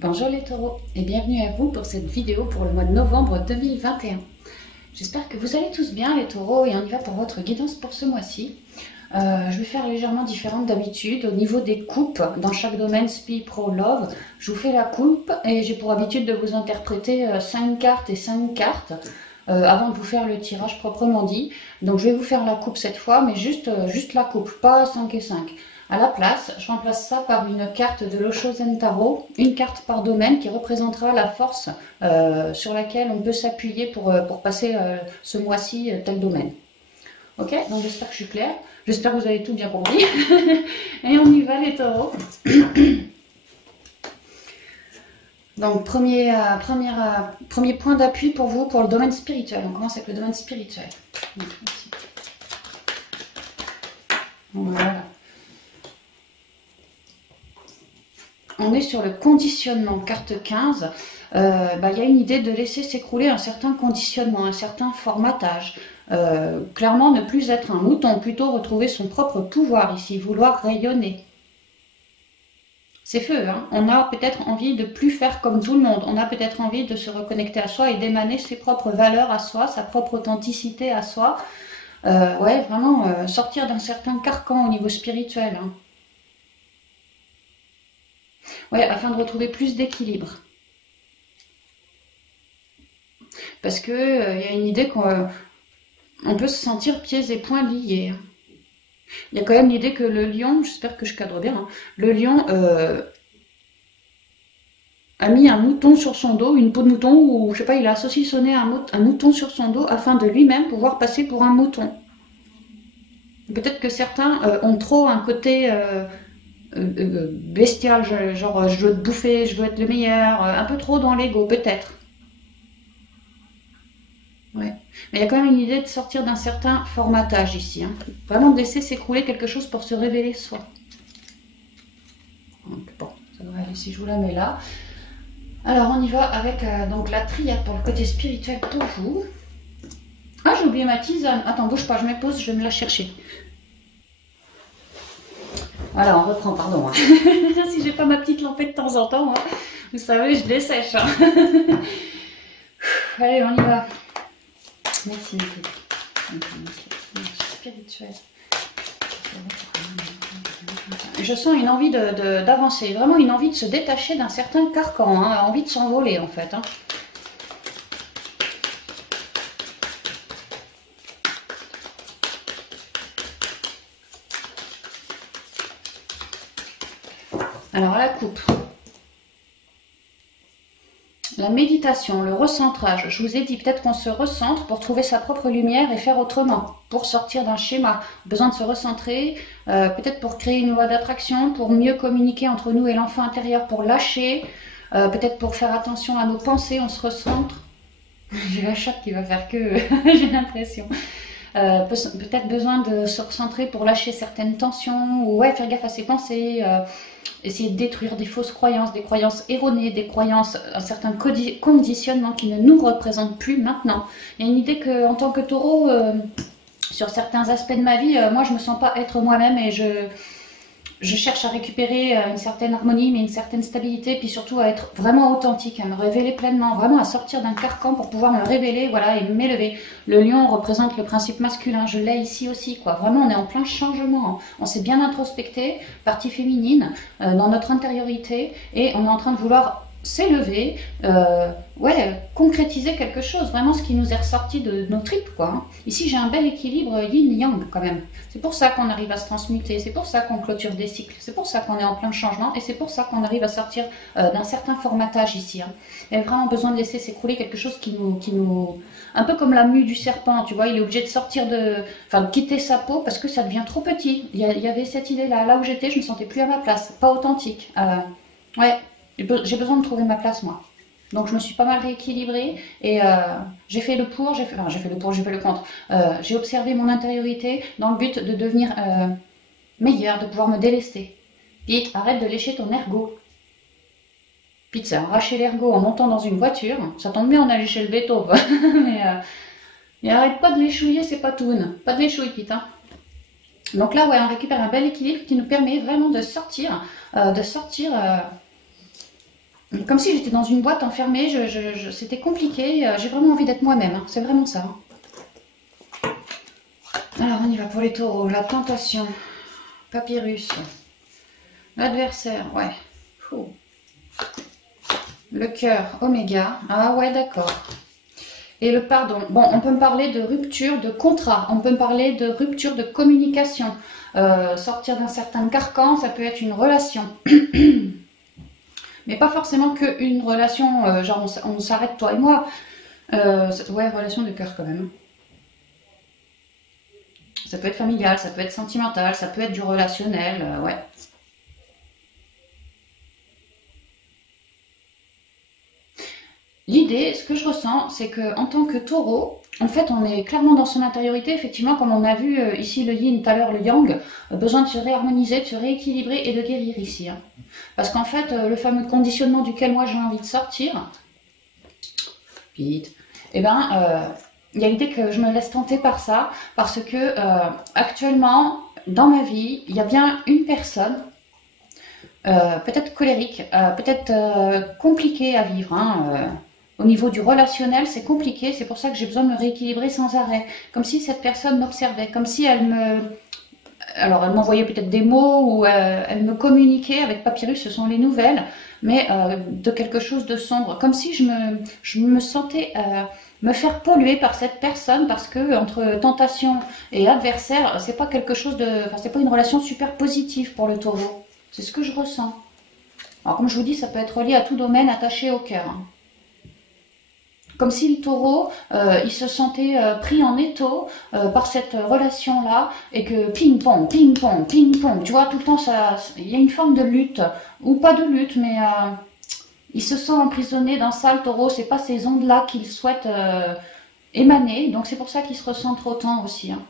Bonjour les taureaux et bienvenue à vous pour cette vidéo pour le mois de novembre 2021. J'espère que vous allez tous bien les taureaux et on y va pour votre guidance pour ce mois-ci. Je vais faire légèrement différente d'habitude au niveau des coupes dans chaque domaine SPI, Pro, Love. Je vous fais la coupe et j'ai pour habitude de vous interpréter 5 cartes et 5 cartes avant de vous faire le tirage proprement dit. Donc je vais vous faire la coupe cette fois mais juste la coupe, pas 5 et 5. À la place, je remplace ça par une carte de l'Osho Zen Tarot, une carte par domaine qui représentera la force sur laquelle on peut s'appuyer pour passer ce mois-ci tel domaine. Ok, donc j'espère que je suis claire, j'espère que vous avez tout bien compris. Et on y va les taureaux. Donc premier point d'appui pour vous pour le domaine spirituel. On commence avec le domaine spirituel. Voilà. On est sur le conditionnement, carte 15. Il y a une idée de laisser s'écrouler un certain conditionnement, un certain formatage. Clairement, ne plus être un mouton, plutôt retrouver son propre pouvoir ici, vouloir rayonner. C'est feu, hein. On a peut-être envie de plus faire comme tout le monde. On a peut-être envie de se reconnecter à soi et d'émaner ses propres valeurs à soi, sa propre authenticité à soi. Ouais, vraiment sortir d'un certain carcan au niveau spirituel, hein. Ouais, afin de retrouver plus d'équilibre. Parce que y a une idée qu'on peut se sentir pieds et poings liés. Il y a quand même l'idée que le lion, j'espère que je cadre bien, hein, le lion a mis un mouton sur son dos, une peau de mouton, ou je sais pas, il a saucissonné un mouton sur son dos afin de lui-même pouvoir passer pour un mouton. Peut-être que certains ont trop un côté bestial, genre je veux te bouffer, je veux être le meilleur, un peu trop dans l'ego peut-être. Ouais. Mais il y a quand même une idée de sortir d'un certain formatage ici, hein. Vraiment de laisser s'écrouler quelque chose pour se révéler soi. Donc, bon, ça devrait aller si je vous la mets là. Alors on y va avec donc la triade pour le côté spirituel pour vous. Ah, j'ai oublié ma tisane. Attends, bouge pas, je me pose, je vais me la chercher. Voilà, on reprend, pardon. Hein. Si j'ai pas ma petite lampée de temps en temps, hein, vous savez, je dessèche. Hein. Allez, on y va. Merci, spirituel. Je sens une envie d'avancer, vraiment une envie de se détacher d'un certain carcan, hein, envie de s'envoler en fait. Hein. Alors la coupe, la méditation, le recentrage, je vous ai dit peut-être qu'on se recentre pour trouver sa propre lumière et faire autrement, pour sortir d'un schéma, besoin de se recentrer, peut-être pour créer une loi d'attraction, pour mieux communiquer entre nous et l'enfant intérieur, pour lâcher, peut-être pour faire attention à nos pensées, on se recentre. J'ai la chatte qui va faire que, j'ai l'impression. Peut-être besoin de se recentrer pour lâcher certaines tensions, ou ouais, faire gaffe à ses pensées, essayer de détruire des fausses croyances, des croyances erronées, des croyances, un certain conditionnement qui ne nous représente plus maintenant. Il y a une idée qu'en tant que taureau, sur certains aspects de ma vie, moi je me sens pas être moi-même et je cherche à récupérer une certaine harmonie, mais une certaine stabilité, puis surtout à être vraiment authentique, à me révéler pleinement, vraiment à sortir d'un carcan pour pouvoir me révéler, voilà, et m'élever. Le lion représente le principe masculin, je l'ai ici aussi, quoi. Vraiment, on est en plein changement. On s'est bien introspecté, partie féminine, dans notre intériorité, et on est en train de vouloir s'élever, ouais, concrétiser quelque chose, vraiment ce qui nous est ressorti de nos tripes, quoi. Hein. Ici, j'ai un bel équilibre yin-yang, quand même. C'est pour ça qu'on arrive à se transmuter, c'est pour ça qu'on clôture des cycles, c'est pour ça qu'on est en plein changement, et c'est pour ça qu'on arrive à sortir d'un certain formatage ici. Hein. Il y a vraiment besoin de laisser s'écrouler quelque chose qui nous... Un peu comme la mue du serpent, tu vois, il est obligé de sortir de quitter sa peau parce que ça devient trop petit. Il y avait cette idée-là, là où j'étais, je me sentais plus à ma place, pas authentique. Ouais. J'ai besoin de trouver ma place, moi. Donc, je me suis pas mal rééquilibrée et j'ai fait le pour, j'ai fait le contre. J'ai observé mon intériorité dans le but de devenir meilleure, de pouvoir me délester. Puis, arrête de lécher ton ergot. Puis, tu arracher l'ergot en montant dans une voiture. Ça tombe bien, on a léché le béton, quoi. Mais arrête pas de l'échouiller, c'est pas tout. Pas de l'échouille, Pete. Hein. Donc là, ouais, on récupère un bel équilibre qui nous permet vraiment de sortir Comme si j'étais dans une boîte enfermée, c'était compliqué, j'ai vraiment envie d'être moi-même, hein. C'est vraiment ça. Alors on y va pour les taureaux, la tentation, papyrus, l'adversaire, ouais. Ouh. Le cœur, oméga, ah ouais d'accord. Et le pardon, bon on peut me parler de rupture de contrat, on peut me parler de rupture de communication, sortir d'un certain carcan, ça peut être une relation. Mais pas forcément qu'une relation, genre on s'arrête toi et moi. Ouais, relation de cœur quand même. Ça peut être familial, ça peut être sentimental, ça peut être du relationnel, ouais. L'idée, ce que je ressens, c'est qu'en tant que taureau, en fait, on est clairement dans son intériorité, effectivement, comme on a vu ici le yin, tout à l'heure le yang, besoin de se réharmoniser, de se rééquilibrer et de guérir ici. Hein. Parce qu'en fait, le fameux conditionnement duquel moi j'ai envie de sortir, vite, eh ben, il y a l'idée que je me laisse tenter par ça, parce que actuellement, dans ma vie, il y a bien une personne, peut-être colérique, peut-être compliquée à vivre, hein, au niveau du relationnel, c'est compliqué, c'est pour ça que j'ai besoin de me rééquilibrer sans arrêt. Comme si cette personne m'observait, comme si elle me... Alors, elle m'envoyait peut-être des mots ou elle me communiquait, avec Papyrus, ce sont les nouvelles, mais de quelque chose de sombre. Comme si je me sentais me faire polluer par cette personne parce que entre tentation et adversaire, c'est pas quelque chose de... Enfin, c'est pas une relation super positive pour le taureau. C'est ce que je ressens. Alors, comme je vous dis, ça peut être lié à tout domaine attaché au cœur. Hein. Comme si le taureau, il se sentait pris en étau par cette relation-là et que ping-pong, ping-pong, ping-pong, tu vois, tout le temps, il y a une forme de lutte, ou pas de lutte, mais il se sent emprisonné dans ça, le taureau, c'est pas ces ondes-là qu'il souhaite émaner, donc c'est pour ça qu'il se recentre autant aussi. Hein.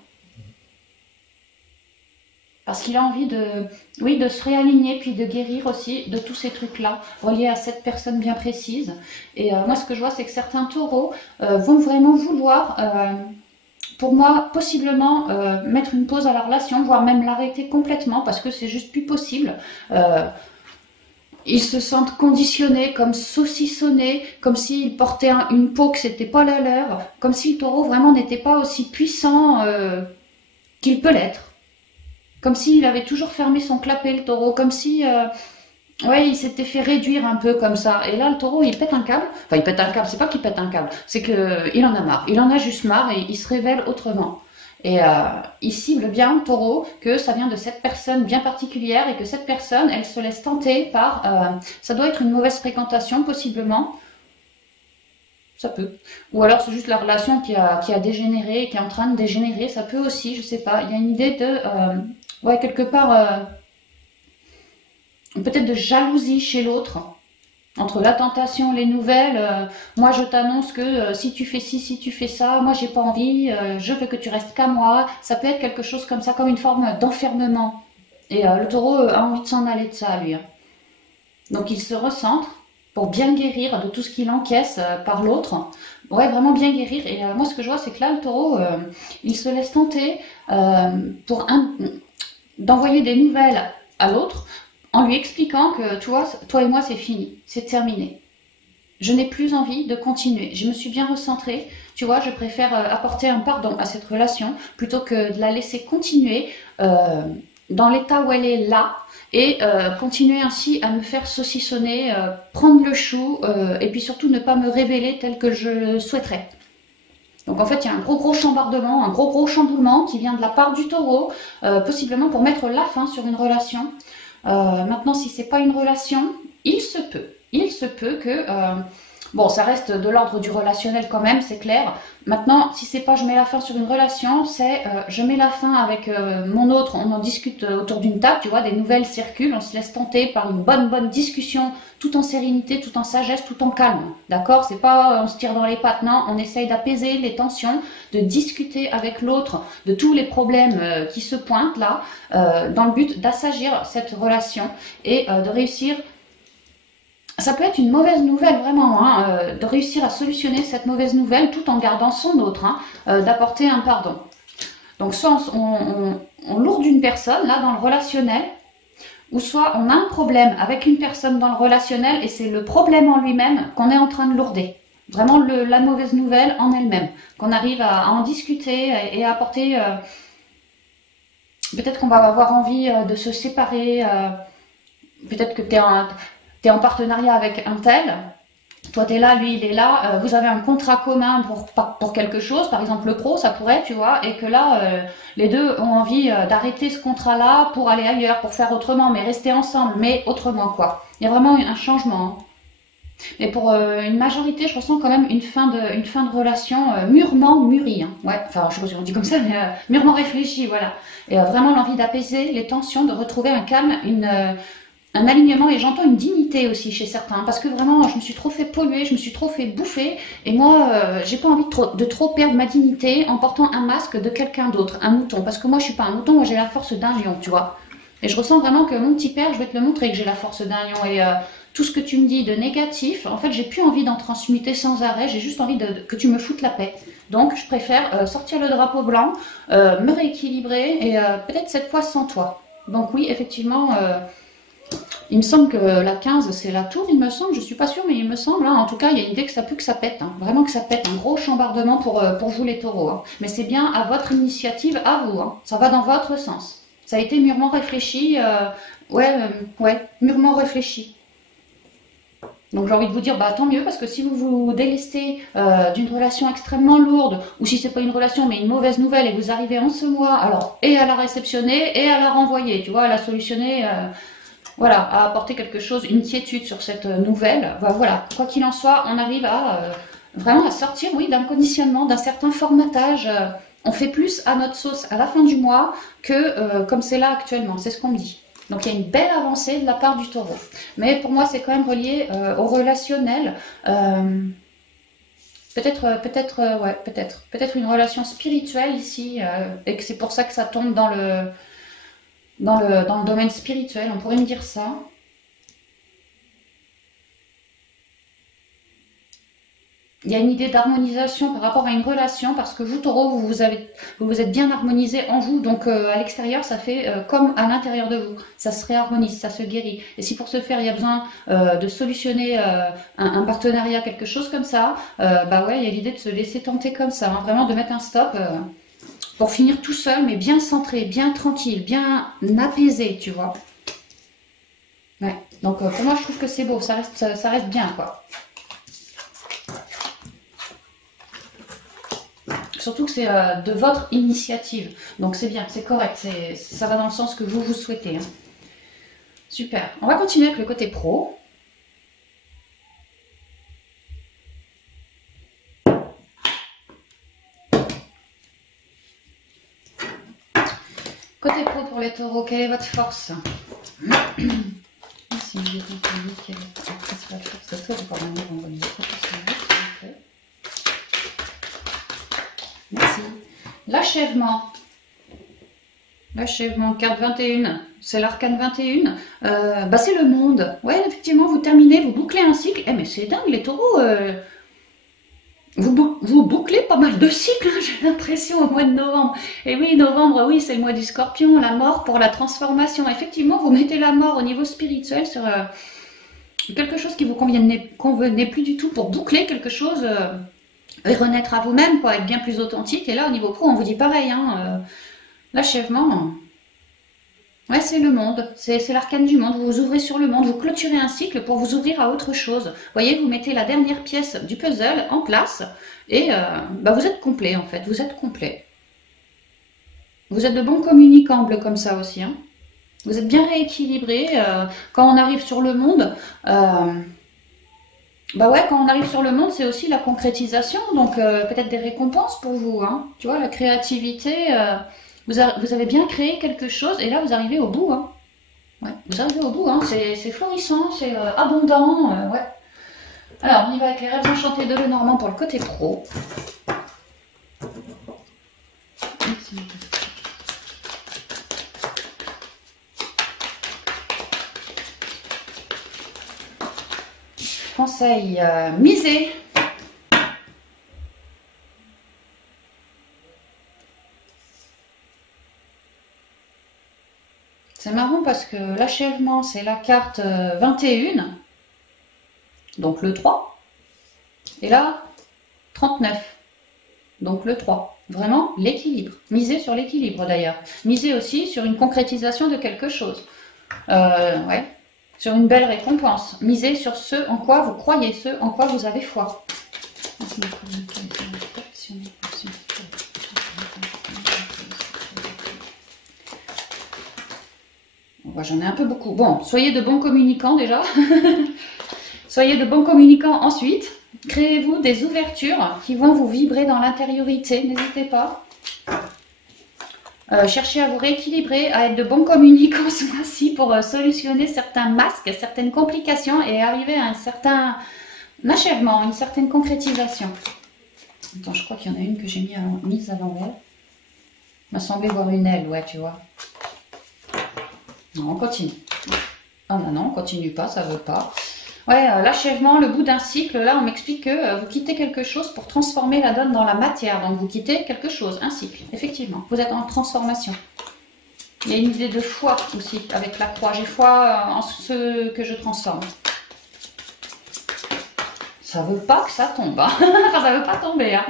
Parce qu'il a envie de, oui, de se réaligner, puis de guérir aussi de tous ces trucs-là, reliés à cette personne bien précise. Et moi, ce que je vois, c'est que certains taureaux vont vraiment vouloir, pour moi, possiblement mettre une pause à la relation, voire même l'arrêter complètement, parce que c'est juste plus possible. Ils se sentent conditionnés, comme saucissonnés, comme s'ils portaient une peau que c'était pas la leur, comme si le taureau vraiment n'était pas aussi puissant qu'il peut l'être. Comme s'il avait toujours fermé son clapet, le taureau, comme si ouais, il s'était fait réduire un peu comme ça. Et là, le taureau, il pète un câble. Enfin, il pète un câble, c'est pas qu'il pète un câble, c'est qu'il en a marre. Il en a juste marre et il se révèle autrement. Et il cible bien le taureau que ça vient de cette personne bien particulière et que cette personne, elle se laisse tenter par... ça doit être une mauvaise fréquentation, possiblement. Ça peut. Ou alors c'est juste la relation qui a dégénéré, qui est en train de dégénérer. Ça peut aussi, je sais pas. Il y a une idée de... ouais, quelque part, peut-être de jalousie chez l'autre, entre la tentation, les nouvelles, moi je t'annonce que si tu fais ci, si tu fais ça, moi j'ai pas envie, je veux que tu restes qu'à moi, ça peut être quelque chose comme ça, comme une forme d'enfermement, et le taureau a envie de s'en aller de ça, lui. Donc il se recentre pour bien guérir de tout ce qu'il encaisse par l'autre, ouais, vraiment bien guérir, et moi ce que je vois c'est que là le taureau, il se laisse tenter pour d'envoyer des nouvelles à l'autre en lui expliquant que tu vois, toi et moi c'est fini, c'est terminé. Je n'ai plus envie de continuer. Je me suis bien recentrée. Tu vois, je préfère apporter un pardon à cette relation plutôt que de la laisser continuer dans l'état où elle est là et continuer ainsi à me faire saucissonner, prendre le chou et puis surtout ne pas me révéler tel que je le souhaiterais. Donc en fait, il y a un gros chambardement, un gros chamboulement qui vient de la part du taureau, possiblement pour mettre la fin sur une relation. Maintenant, si c'est pas une relation, il se peut que... bon, ça reste de l'ordre du relationnel quand même, c'est clair. Maintenant, si c'est pas je mets la fin sur une relation, c'est je mets la fin avec mon autre, on en discute autour d'une table, tu vois, des nouvelles circulent, on se laisse tenter par une bonne discussion, tout en sérénité, tout en sagesse, tout en calme. D'accord? C'est pas on se tire dans les pattes, non, on essaye d'apaiser les tensions, de discuter avec l'autre de tous les problèmes qui se pointent là, dans le but d'assagir cette relation et de réussir. Ça peut être une mauvaise nouvelle vraiment, hein, de réussir à solutionner cette mauvaise nouvelle tout en gardant son autre, hein, d'apporter un pardon. Donc soit on lourde une personne là dans le relationnel, ou soit on a un problème avec une personne dans le relationnel et c'est le problème en lui-même qu'on est en train de lourder. Vraiment la mauvaise nouvelle en elle-même, qu'on arrive à en discuter et à apporter... peut-être qu'on va avoir envie de se séparer, peut-être que tu es en partenariat avec un tel, toi tu es là, lui il est là, vous avez un contrat commun pour quelque chose, par exemple le pro ça pourrait, tu vois, et que là les deux ont envie d'arrêter ce contrat-là pour aller ailleurs, pour faire autrement, mais rester ensemble, mais autrement quoi. Il y a vraiment un changement. Hein. Mais pour une majorité, je ressens quand même une fin de relation mûrement mûrie. Hein. Ouais, enfin, je sais pas si on dit comme ça, mais mûrement réfléchie, voilà. Et vraiment l'envie d'apaiser les tensions, de retrouver un calme, un alignement, et j'entends une dignité aussi chez certains, parce que vraiment, je me suis trop fait polluer, je me suis trop fait bouffer, et moi, j'ai pas envie de trop perdre ma dignité en portant un masque de quelqu'un d'autre, un mouton, parce que moi, je suis pas un mouton, moi, j'ai la force d'un lion, tu vois. Et je ressens vraiment que mon petit père, je vais te le montrer que j'ai la force d'un lion, et tout ce que tu me dis de négatif, en fait, j'ai plus envie d'en transmuter sans arrêt, j'ai juste envie que tu me foutes la paix. Donc, je préfère sortir le drapeau blanc, me rééquilibrer, et peut-être cette fois sans toi. Donc oui, effectivement... il me semble que la 15, c'est la tour, il me semble, je suis pas sûre, mais il me semble, hein. En tout cas, il y a une idée que ça pue que ça pète, hein. Vraiment que ça pète, un gros chambardement pour vous les taureaux. Hein. Mais c'est bien à votre initiative, à vous, hein. Ça va dans votre sens. Ça a été mûrement réfléchi, ouais, mûrement réfléchi. Donc j'ai envie de vous dire, bah tant mieux, parce que si vous vous délestez d'une relation extrêmement lourde, ou si c'est pas une relation mais une mauvaise nouvelle, et vous arrivez en ce mois, alors, et à la réceptionner, et à la renvoyer, tu vois, à la solutionner... voilà, à apporter quelque chose, une quiétude sur cette nouvelle. Voilà, quoi qu'il en soit, on arrive à vraiment à sortir, oui, d'un conditionnement, d'un certain formatage. On fait plus à notre sauce à la fin du mois que comme c'est là actuellement, c'est ce qu'on me dit. Donc il y a une belle avancée de la part du taureau. Mais pour moi, c'est quand même relié au relationnel. Peut-être une relation spirituelle ici, et que c'est pour ça que ça tombe dans le domaine spirituel, on pourrait me dire ça. Il y a une idée d'harmonisation par rapport à une relation, parce que vous, taureau, vous êtes bien harmonisé en vous, donc à l'extérieur, ça fait comme à l'intérieur de vous. Ça se réharmonise, ça se guérit. Et si pour ce faire, il y a besoin de solutionner un partenariat, quelque chose comme ça, bah ouais, il y a l'idée de se laisser tenter comme ça, hein, vraiment de mettre un stop... pour finir tout seul, mais bien centré, bien tranquille, bien apaisé, tu vois. Ouais. Donc pour moi, je trouve que c'est beau, ça reste bien, quoi. Surtout que c'est de votre initiative. Donc c'est bien, c'est correct, ça va dans le sens que vous souhaitez. Hein. Super. On va continuer avec le côté pro. Côté pro pour les taureaux, quelle est votre force? Si vous êtes entendu, quelle est votre force? Merci. L'achèvement. L'achèvement, carte 21. C'est l'arcane 21. Bah c'est le monde. Ouais, effectivement, vous terminez, vous bouclez un cycle. Eh mais c'est dingue, les taureaux... Vous bouclez pas mal de cycles, hein, j'ai l'impression, au mois de novembre. Et oui, novembre, oui, c'est le mois du scorpion, la mort pour la transformation. Effectivement, vous mettez la mort au niveau spirituel sur quelque chose qui vous convenait plus du tout pour boucler quelque chose et renaître à vous-même, quoi, être bien plus authentique. Et là, au niveau pro, on vous dit pareil, hein, l'achèvement... Ouais, c'est le monde, c'est l'arcane du monde, vous vous ouvrez sur le monde, vous clôturez un cycle pour vous ouvrir à autre chose. Vous voyez, vous mettez la dernière pièce du puzzle en place et bah vous êtes complet en fait, vous êtes complet. Vous êtes de bons communicables comme ça aussi. Hein. Vous êtes bien rééquilibré. Quand on arrive sur le monde, bah ouais, quand on arrive sur le monde, c'est aussi la concrétisation, donc peut-être des récompenses pour vous. Hein. Tu vois, la créativité... Vous avez bien créé quelque chose et là vous arrivez au bout. Hein. Ouais, vous arrivez au bout, hein. C'est florissant, c'est abondant. Ouais. Alors on y va avec les rêves enchantés de Lenormand pour le côté pro. Conseil, misez. C'est marrant parce que l'achèvement, c'est la carte 21, donc le 3. Et là, 39, donc le 3. Vraiment l'équilibre. Misez sur l'équilibre d'ailleurs. Misez aussi sur une concrétisation de quelque chose. Ouais. Sur une belle récompense. Misez sur ce en quoi vous croyez, ce en quoi vous avez foi. J'en ai un peu beaucoup. Bon, soyez de bons communicants déjà. Soyez de bons communicants ensuite. Créez-vous des ouvertures qui vont vous vibrer dans l'intériorité. N'hésitez pas. Cherchez à vous rééquilibrer, à être de bons communicants ce mois-ci pour solutionner certains masques, certaines complications et arriver à un certain achèvement, une certaine concrétisation. Attends, je crois qu'il y en a une que j'ai mise à l'envers. Il m'a semblé voir une aile, ouais, tu vois. Non, on continue. Ah non, non, on continue pas, ça veut pas. Ouais, l'achèvement, le bout d'un cycle, là, on m'explique que vous quittez quelque chose pour transformer la donne dans la matière. Donc, vous quittez quelque chose, un cycle, effectivement. Vous êtes en transformation. Il y a une idée de foi aussi avec la croix. J'ai foi en ce que je transforme. Ça veut pas que ça tombe, hein. Enfin, ça veut pas tomber, hein.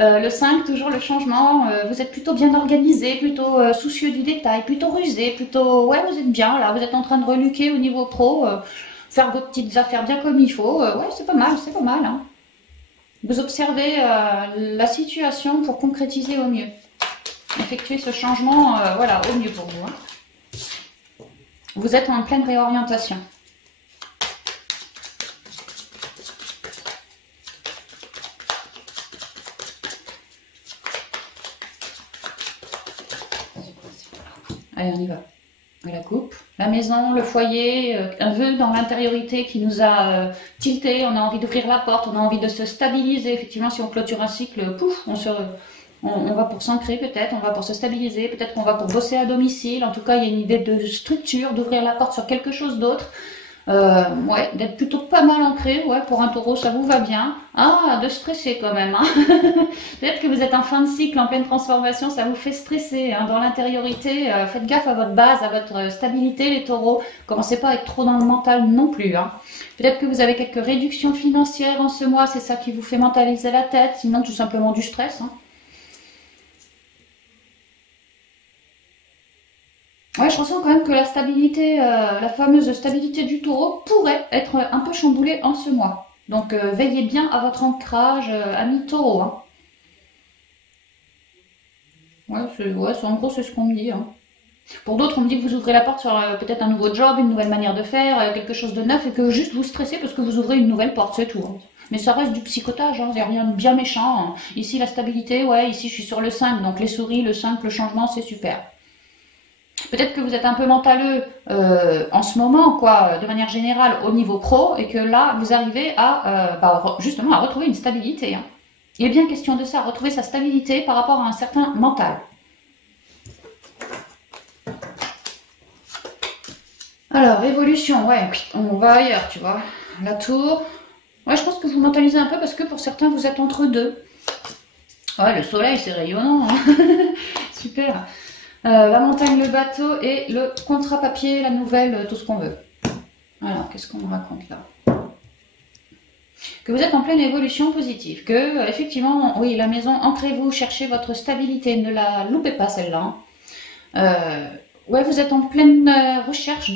Le 5, toujours le changement, vous êtes plutôt bien organisé, plutôt soucieux du détail, plutôt rusé, plutôt... Ouais, vous êtes bien, là, vous êtes en train de reluquer au niveau pro, faire vos petites affaires bien comme il faut, ouais, c'est pas mal, hein. Vous observez la situation pour concrétiser au mieux. Effectuer ce changement, voilà, au mieux pour vous, hein. Vous êtes en pleine réorientation. Allez, on y va. La coupe, la maison, le foyer, un vœu dans l'intériorité qui nous a tilté, on a envie d'ouvrir la porte, on a envie de se stabiliser. Effectivement, si on clôture un cycle, pouf, on va pour s'ancrer peut-être, on va pour se stabiliser, peut-être qu'on va pour bosser à domicile. En tout cas, il y a une idée de structure, d'ouvrir la porte sur quelque chose d'autre. Ouais, d'être plutôt pas mal ancré, ouais, pour un taureau, ça vous va bien. Ah, de stresser quand même, hein. Peut-être que vous êtes en fin de cycle, en pleine transformation, ça vous fait stresser, hein, dans l'intériorité. Faites gaffe à votre base, à votre stabilité, les taureaux. Commencez pas à être trop dans le mental non plus, hein. Peut-être que vous avez quelques réductions financières en ce mois, c'est ça qui vous fait mentaliser la tête, sinon tout simplement du stress, hein. Ouais, je ressens quand même que la stabilité, la fameuse stabilité du taureau pourrait être un peu chamboulée en ce mois. Donc veillez bien à votre ancrage, ami taureau, hein. Ouais, en gros c'est ce qu'on me dit, hein. Pour d'autres, on me dit que vous ouvrez la porte sur peut-être un nouveau job, une nouvelle manière de faire, quelque chose de neuf, et que juste vous stressez parce que vous ouvrez une nouvelle porte, c'est tout, hein. Mais ça reste du psychotage, hein, il n'y a rien de bien méchant, hein. Ici la stabilité, ouais, ici je suis sur le 5, donc les souris, le 5, le changement, c'est super. Peut-être que vous êtes un peu mentaleux en ce moment, quoi, de manière générale au niveau pro, et que là, vous arrivez à justement à retrouver une stabilité, hein. Il est bien question de ça, retrouver sa stabilité par rapport à un certain mental. Alors, évolution, ouais, on va ailleurs, tu vois. La tour. Ouais, je pense que vous mentalisez un peu parce que pour certains, vous êtes entre deux. Ouais, le soleil, c'est rayonnant, hein. Super. La montagne, le bateau et le contrat-papier, la nouvelle, tout ce qu'on veut. Alors, qu'est-ce qu'on me raconte là? Que vous êtes en pleine évolution positive. Que, effectivement, oui, la maison, ancrez-vous, cherchez votre stabilité. Ne la loupez pas, celle-là. Ouais, vous êtes en pleine recherche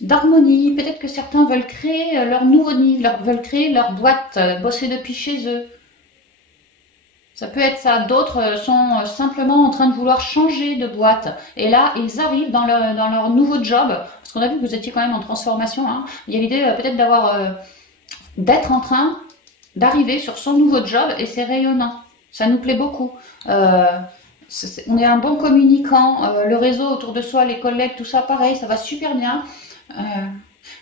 d'harmonie. Peut-être que certains veulent créer leur nouveau nid, veulent créer leur boîte, bosser depuis chez eux. Ça peut être ça. D'autres sont simplement en train de vouloir changer de boîte. Et là, ils arrivent dans leur nouveau job. Parce qu'on a vu que vous étiez quand même en transformation, hein. Il y a l'idée peut-être d'être en train d'arriver sur son nouveau job et c'est rayonnant. Ça nous plaît beaucoup. On est un bon communicant. Le réseau autour de soi, les collègues, tout ça, pareil, ça va super bien.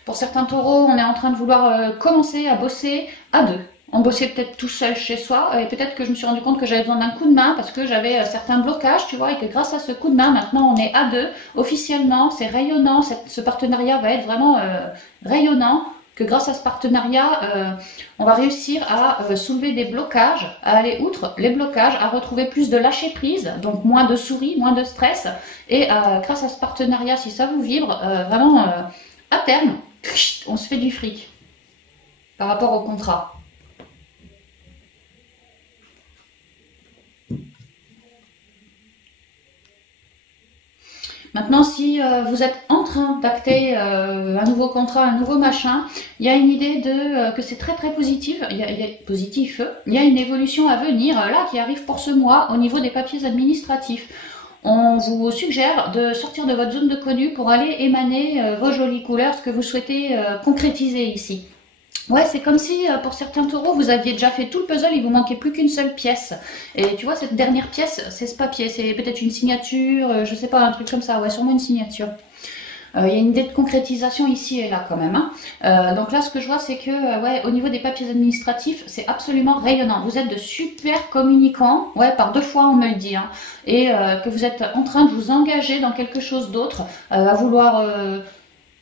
Pour certains taureaux, on est en train de vouloir commencer à bosser à deux. On bossait peut-être tout seul chez soi et peut-être que je me suis rendu compte que j'avais besoin d'un coup de main parce que j'avais certains blocages, tu vois, et que grâce à ce coup de main, maintenant on est à deux. Officiellement, c'est rayonnant, ce partenariat va être vraiment rayonnant, que grâce à ce partenariat, on va réussir à soulever des blocages, à aller outre les blocages, à retrouver plus de lâcher prise, donc moins de souris, moins de stress. Et grâce à ce partenariat, si ça vous vibre, vraiment, à terme, on se fait du fric par rapport au contrat. Maintenant, si vous êtes en train d'acter un nouveau contrat, un nouveau machin, il y a une idée de que c'est très très positif. Il y a une évolution à venir là qui arrive pour ce mois au niveau des papiers administratifs. On vous suggère de sortir de votre zone de connu pour aller émaner vos jolies couleurs, ce que vous souhaitez concrétiser ici. Ouais, c'est comme si pour certains taureaux, vous aviez déjà fait tout le puzzle, il vous manquait plus qu'une seule pièce. Et tu vois, cette dernière pièce, c'est ce papier, c'est peut-être une signature, je sais pas, un truc comme ça, ouais, sûrement une signature. Il y a une idée de concrétisation ici et là quand même. Hein. Donc là, ce que je vois, c'est que ouais, au niveau des papiers administratifs, c'est absolument rayonnant. Vous êtes de super communicants, ouais, par 2 fois on me le dit, hein, et que vous êtes en train de vous engager dans quelque chose d'autre, à vouloir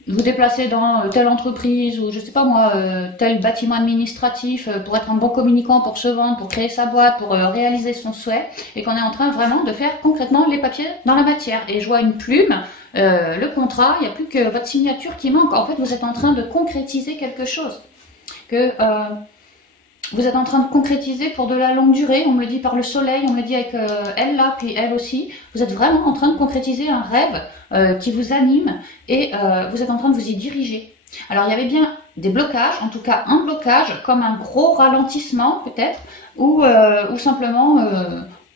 vous déplacer dans telle entreprise ou je sais pas moi, tel bâtiment administratif pour être un bon communicant, pour se vendre, pour créer sa boîte, pour réaliser son souhait, et qu'on est en train vraiment de faire concrètement les papiers dans la matière. Et je vois une plume, le contrat, il n'y a plus que votre signature qui manque. En fait, vous êtes en train de concrétiser quelque chose. Que vous êtes en train de concrétiser pour de la longue durée, on me le dit par le soleil, on me le dit avec elle là, puis elle aussi. Vous êtes vraiment en train de concrétiser un rêve qui vous anime et vous êtes en train de vous y diriger. Alors il y avait bien des blocages, en tout cas un blocage, comme un gros ralentissement peut-être, ou simplement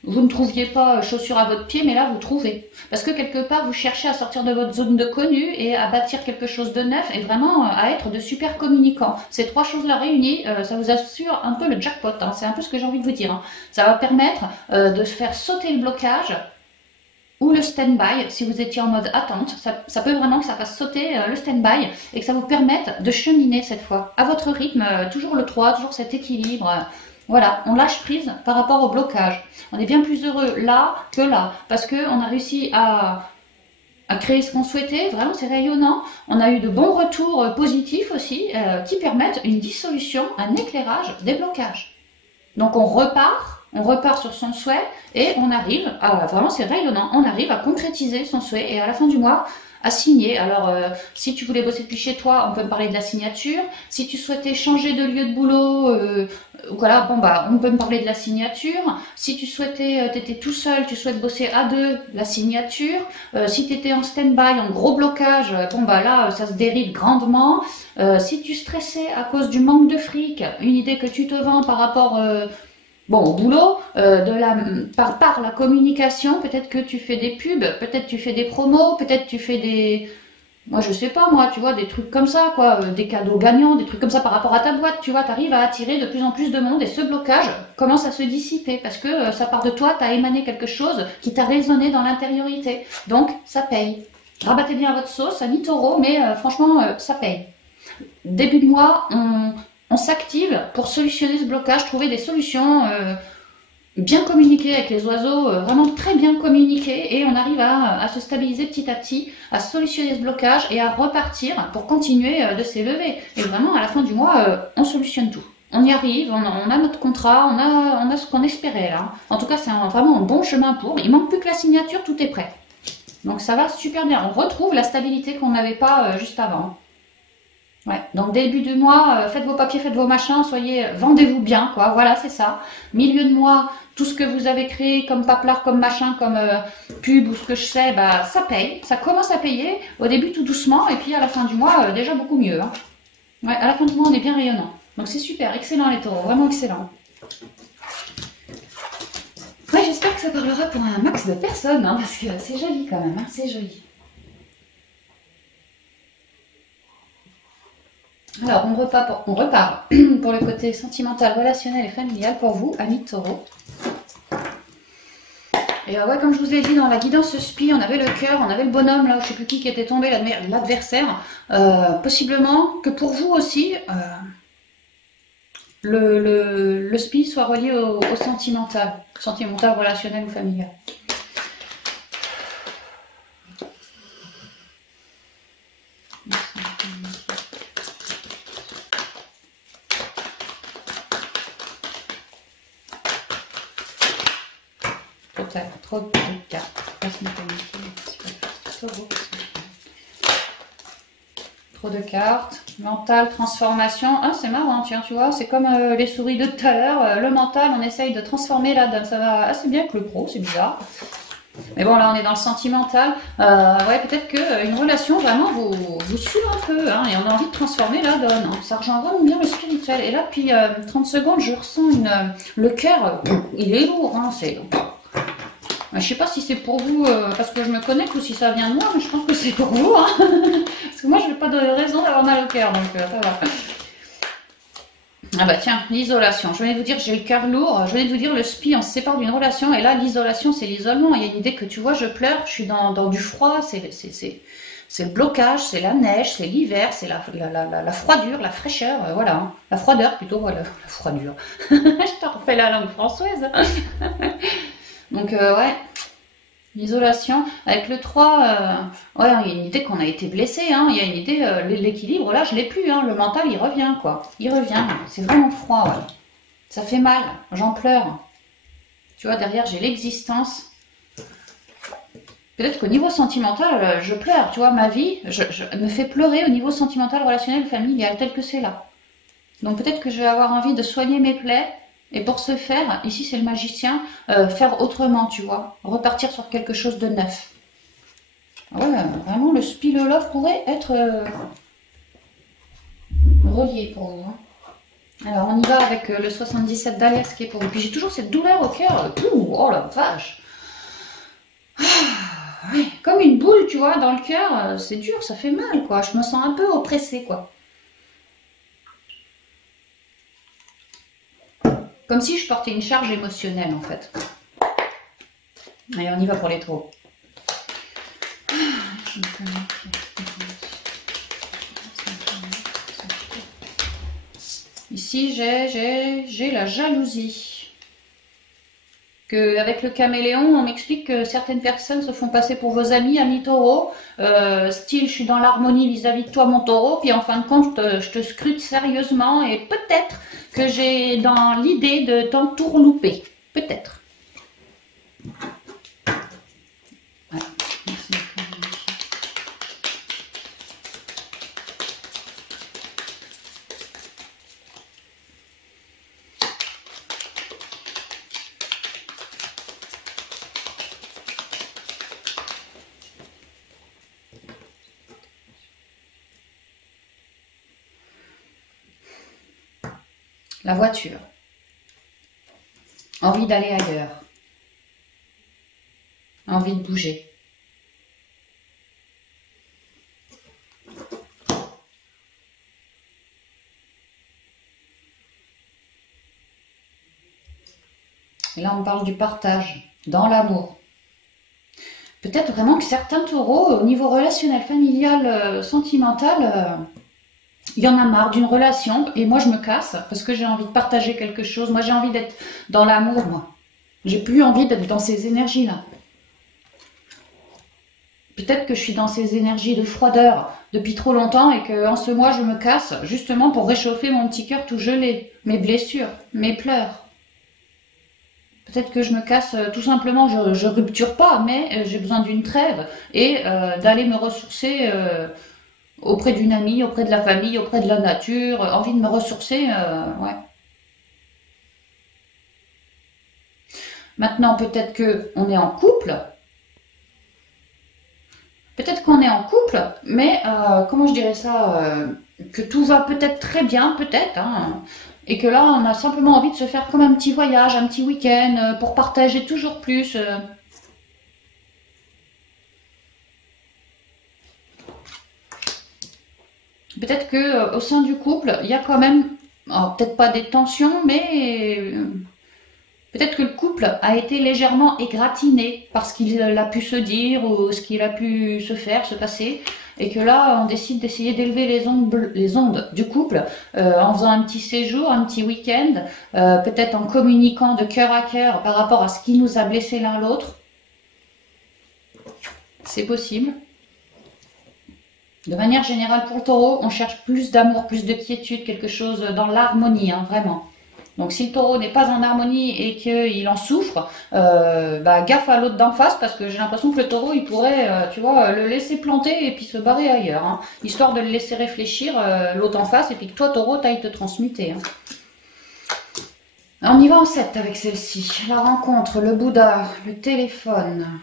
vous ne trouviez pas chaussures à votre pied, mais là vous trouvez. Parce que quelque part vous cherchez à sortir de votre zone de connu et à bâtir quelque chose de neuf et vraiment à être de super communicants. Ces 3 choses-là réunies, ça vous assure un peu le jackpot, hein. C'est un peu ce que j'ai envie de vous dire. Hein. Ça va permettre de faire sauter le blocage ou le stand-by, si vous étiez en mode attente. Ça peut vraiment que ça fasse sauter le stand-by et que ça vous permette de cheminer cette fois à votre rythme, toujours le 3, toujours cet équilibre. Voilà, on lâche prise par rapport au blocage. On est bien plus heureux là que là, parce qu'on a réussi à créer ce qu'on souhaitait. Vraiment, c'est rayonnant. On a eu de bons retours positifs aussi, qui permettent une dissolution, un éclairage des blocages. Donc on repart sur son souhait et on arrive à, vraiment c'est rayonnant, on arrive à concrétiser son souhait et à la fin du mois, à signer. Alors, si tu voulais bosser depuis chez toi, on peut me parler de la signature. Si tu souhaitais changer de lieu de boulot, voilà, bon bah, on peut me parler de la signature. Si tu souhaitais, t'étais tout seul, tu souhaites bosser à 2, la signature. Si tu étais en stand-by, en gros blocage, bon bah là, ça se dérive grandement. Si tu stressais à cause du manque de fric, une idée que tu te vends par rapport bon, au boulot, par la communication, peut-être que tu fais des pubs, peut-être tu fais des promos, peut-être tu fais des... Moi, je sais pas, moi, tu vois, des trucs comme ça, quoi, des cadeaux gagnants, des trucs comme ça par rapport à ta boîte, tu vois, tu arrives à attirer de plus en plus de monde et ce blocage commence à se dissiper parce que ça part de toi, tu as émané quelque chose qui t'a résonné dans l'intériorité. Donc, ça paye. Rabattez bien votre sauce, à mi-taureau, mais franchement, ça paye. Début de mois, on s'active pour solutionner ce blocage, trouver des solutions, bien communiquer avec les oiseaux, vraiment très bien communiquer, et on arrive à se stabiliser petit à petit, à solutionner ce blocage et à repartir pour continuer de s'élever. Et vraiment, à la fin du mois, on solutionne tout. On y arrive, on a notre contrat, on a ce qu'on espérait là. En tout cas, c'est vraiment un bon chemin pour. Il manque plus que la signature, tout est prêt. Donc ça va super bien. On retrouve la stabilité qu'on n'avait pas juste avant. Ouais, donc début du mois, faites vos papiers, faites vos machins, vendez-vous bien, quoi, voilà, c'est ça. Milieu de mois, tout ce que vous avez créé comme paplard, comme machin, comme pub ou ce que je sais, bah ça paye, ça commence à payer, au début tout doucement, et puis à la fin du mois, déjà beaucoup mieux. Hein. Ouais, à la fin du mois, on est bien rayonnant. Donc c'est super, excellent les taureaux, vraiment excellent. Ouais, j'espère que ça parlera pour un max de personnes, hein, parce que c'est joli quand même, hein, c'est joli. Alors, on repart pour le côté sentimental, relationnel et familial pour vous, amis de taureau. Et ouais, comme je vous ai dit, dans la guidance SPI, on avait le cœur, on avait le bonhomme, là, je ne sais plus qui était tombé, l'adversaire. Possiblement que pour vous aussi, le SPI soit relié au sentimental, relationnel ou familial. terre, trop de cartes. Trop de cartes. Mental, transformation. Ah, c'est marrant, tiens, tu vois, c'est comme les souris de tout à l'heure. Le mental, on essaye de transformer la donne. Ça va assez bien avec le pro, c'est bizarre. Mais bon, là, on est dans le sentimental. Ouais, peut-être qu'une relation, vraiment, vous suit un peu. Hein, et on a envie de transformer la donne. Hein. Ça rejoint vraiment bien le spirituel. Et là, depuis 30 secondes, je ressens le cœur, il est lourd. Hein, je sais pas si c'est pour vous, parce que je me connecte, ou si ça vient de moi, mais je pense que c'est pour vous. Hein. Parce que moi, je n'ai pas de raison d'avoir mal au cœur, donc ça va. Ah bah tiens, l'isolation. Je venais de vous dire, j'ai le cœur lourd. Je venais de vous dire, le spi, on se sépare d'une relation. Et là, l'isolation, c'est l'isolement. Il y a une idée que, tu vois, je pleure, je suis dans du froid. C'est le blocage, c'est la neige, c'est l'hiver, c'est la froidure, la fraîcheur. Voilà, hein. La froideur plutôt, voilà, la froidure. Je te refais la langue française. Donc, ouais. L'isolation, avec le 3, ouais, il y a une idée qu'on a été blessé, hein. Il y a une idée, l'équilibre, là, je l'ai plus, hein. Le mental, il revient, quoi. Il revient, c'est vraiment froid, ouais. Ça fait mal, j'en pleure. Tu vois, derrière, j'ai l'existence. Peut-être qu'au niveau sentimental, je pleure, tu vois, ma vie me fait pleurer au niveau sentimental, relationnel, familial, tel que c'est là. Donc peut-être que je vais avoir envie de soigner mes plaies. Et pour ce faire, ici c'est le magicien, faire autrement, tu vois, repartir sur quelque chose de neuf. Ouais, vraiment le spi le love pourrait être relié pour vous. Hein. Alors on y va avec le 77 d'Alias qui est pour vous. Puis j'ai toujours cette douleur au cœur. Oh la vache. Ouais, comme une boule, tu vois, dans le cœur, c'est dur, ça fait mal, quoi. Je me sens un peu oppressée, quoi. Comme si je portais une charge émotionnelle, en fait. Allez, on y va pour les taureaux. Ici, j'ai la jalousie. Avec le caméléon, on m'explique que certaines personnes se font passer pour vos amis taureaux. Style, je suis dans l'harmonie vis-à-vis de toi, mon taureau. Puis en fin de compte, je te scrute sérieusement et peut-être que j'ai dans l'idée de t'entourlouper. Peut-être. Ouais, merci. La voiture. Envie d'aller ailleurs. Envie de bouger. Et là, on parle du partage, dans l'amour. Peut-être vraiment que certains taureaux, au niveau relationnel, familial, sentimental, il y en a marre d'une relation et moi je me casse parce que j'ai envie de partager quelque chose. Moi j'ai envie d'être dans l'amour, moi. J'ai plus envie d'être dans ces énergies-là. Peut-être que je suis dans ces énergies de froideur depuis trop longtemps et qu'en ce mois je me casse justement pour réchauffer mon petit cœur tout gelé, mes blessures, mes pleurs. Peut-être que je me casse tout simplement, je rupture pas, mais j'ai besoin d'une trêve et d'aller me ressourcer auprès d'une amie, auprès de la famille, auprès de la nature, envie de me ressourcer, ouais. Maintenant, peut-être qu'on est en couple. Peut-être qu'on est en couple, mais comment je dirais ça, que tout va peut-être très bien, peut-être, hein, et que là, on a simplement envie de se faire comme un petit voyage, un petit week-end, pour partager toujours plus. Peut-être que au sein du couple, il y a quand même, peut-être pas des tensions, mais peut-être que le couple a été légèrement égratigné par ce qu'il a pu se dire ou ce qu'il a pu se faire, se passer, et que là, on décide d'essayer d'élever les ondes du couple en faisant un petit séjour, un petit week-end, peut-être en communiquant de cœur à cœur par rapport à ce qui nous a blessés l'un l'autre. C'est possible. De manière générale, pour le taureau, on cherche plus d'amour, plus de quiétude, quelque chose dans l'harmonie, hein, vraiment. Donc si le taureau n'est pas en harmonie et qu'il en souffre, gaffe à l'autre d'en face, parce que j'ai l'impression que le taureau, il pourrait, tu vois, le laisser planter et puis se barrer ailleurs, hein, histoire de le laisser réfléchir, l'autre en face, et puis que toi, taureau, t'ailles te transmuter. Hein. Alors, on y va en 7 avec celle-ci. La rencontre, le Bouddha, le téléphone,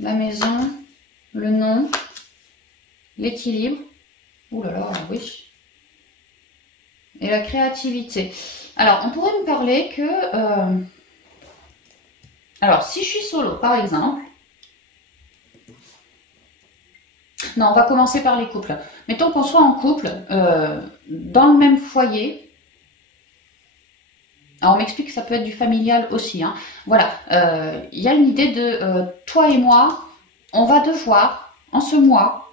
la maison, le nom, l'équilibre. Ouh là là, oui. Et la créativité. Alors, on pourrait me parler que... alors, si je suis solo, par exemple... Non, on va commencer par les couples. Mettons qu'on soit en couple, dans le même foyer. Alors, on m'explique que ça peut être du familial aussi. Hein. Voilà, il y a une idée de toi et moi, on va devoir, en ce mois...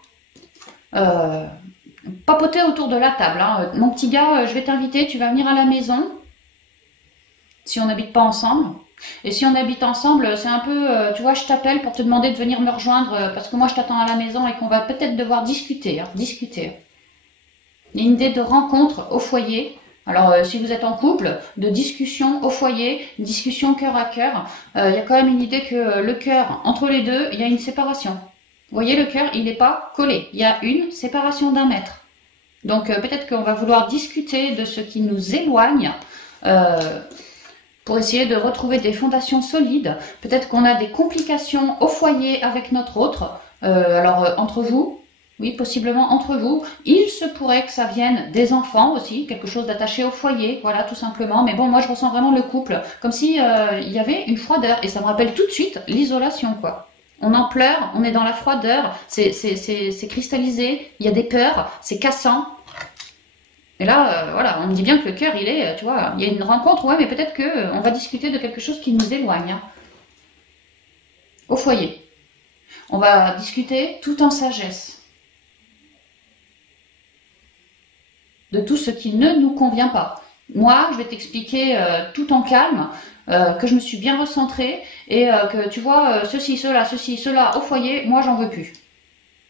papoter autour de la table. Hein. Mon petit gars, je vais t'inviter, tu vas venir à la maison, si on n'habite pas ensemble. Et si on habite ensemble, c'est un peu, tu vois, je t'appelle pour te demander de venir me rejoindre, parce que moi je t'attends à la maison et qu'on va peut-être devoir discuter. Hein, discuter. Il y a une idée de rencontre au foyer. Alors, si vous êtes en couple, de discussion au foyer, discussion cœur à cœur, il y a quand même une idée que le cœur, entre les deux, il y a une séparation. Vous voyez, le cœur, il n'est pas collé. Il y a une séparation d'1 mètre. Donc, peut-être qu'on va vouloir discuter de ce qui nous éloigne pour essayer de retrouver des fondations solides. Peut-être qu'on a des complications au foyer avec notre autre. Entre vous, oui, possiblement entre vous. Il se pourrait que ça vienne des enfants aussi, quelque chose d'attaché au foyer, voilà, tout simplement. Mais bon, moi, je ressens vraiment le couple, comme si il y avait une froideur. Et ça me rappelle tout de suite l'isolation, quoi. On en pleure, on est dans la froideur, c'est cristallisé, il y a des peurs, c'est cassant. Et là, voilà, on me dit bien que le cœur, il est, tu vois, il y a une rencontre, ouais, mais peut-être qu'on va discuter de quelque chose qui nous éloigne. Hein. Au foyer. On va discuter tout en sagesse. De tout ce qui ne nous convient pas. Moi, je vais t'expliquer tout en calme, que je me suis bien recentrée et que tu vois, ceci, cela, au foyer, moi j'en veux plus.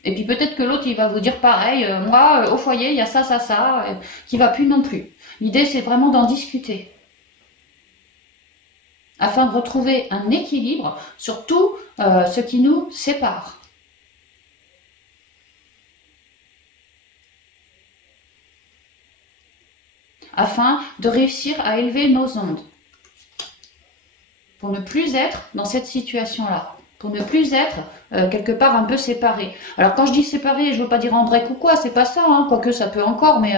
Et puis peut-être que l'autre il va vous dire pareil, moi au foyer il y a ça, qui va plus non plus. L'idée c'est vraiment d'en discuter. Afin de retrouver un équilibre sur tout ce qui nous sépare. Afin de réussir à élever nos ondes. Pour ne plus être dans cette situation-là, pour ne plus être quelque part un peu séparé. Alors quand je dis séparé, je ne veux pas dire en break ou quoi, c'est pas ça, hein, quoique ça peut encore, mais